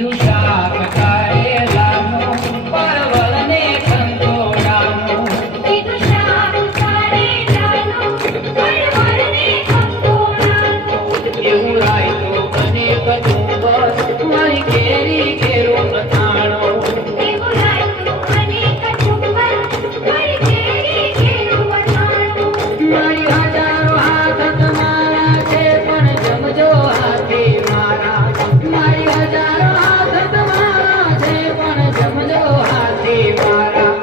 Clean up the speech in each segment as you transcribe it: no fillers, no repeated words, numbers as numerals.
સીધું શાક કારેલાનું પરવળને કંકોડાનું સીધું શાક કારેલાનું પરવળને કંકોડાનું એવું રાયતું અને કચુંબર મારી કેરી કેરું અથાણું એવું રાયતું અને કચુંબર મારી કેરી કેરું અથાણું મારી હજારો હાથ તમારા છે પણ જમજો હાથે મારા મારી હજારો હાથ તમારા છે પણ જમજો હાથે મારા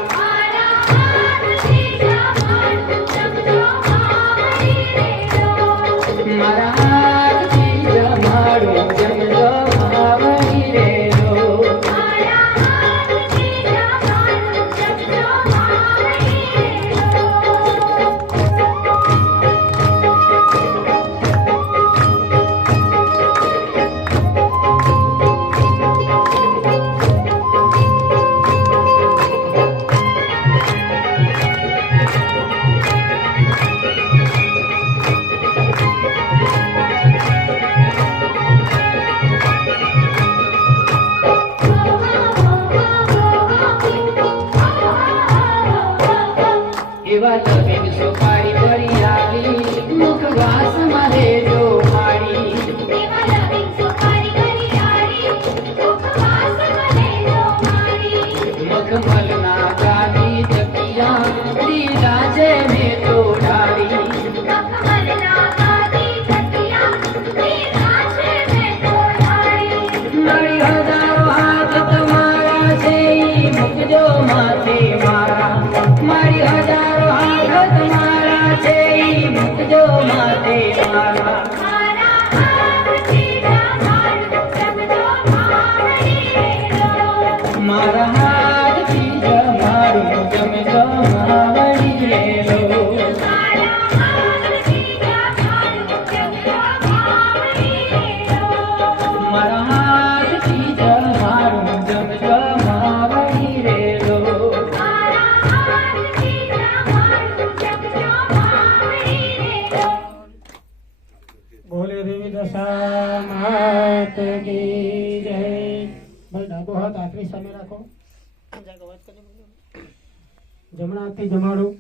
મારા હાથથી જમવાનું જમજો માવડી રેલો મારા હાથથી જમાડું જમજો માવડી રેલો મારા હાથથી જમવાનું જમજો માવડી રેલો એવા તબેન સોપારી ભરી આવી મુખવાસ મારે જો મારી દેવા લવિંગ સુપારી કરી આરી ઉપવાસ મને લો મારી મખમલના ગાલી તકિયા લીધા છે મેં તો ઢાળી મખમલના ગાદી તકિયા લીધા છે મેં તો ઢાળી મારી હજારો હાથ તમારા છે ઈ મૂકજો માથે મારા મારી હજારો હાથ તમારા છે ઈ મૂકજો માથે મારા મારા હાથથી જમાડું જમજો માવડી રેલો મારા હાથથી જમાડું જમજો માવડી રેલો મારા હાથથી જમાડું જમજો માવડી રેલો મારા હાથથી જમાડું જમજો માવડી રેલો મારા હાથથી જમાડું જમજો માવડી રેલો બોલે દેવી દશા માત કી જય. ભાઈ ડાબો હાથ આખરી સામે રાખો. જમણા હાથથી જમાડું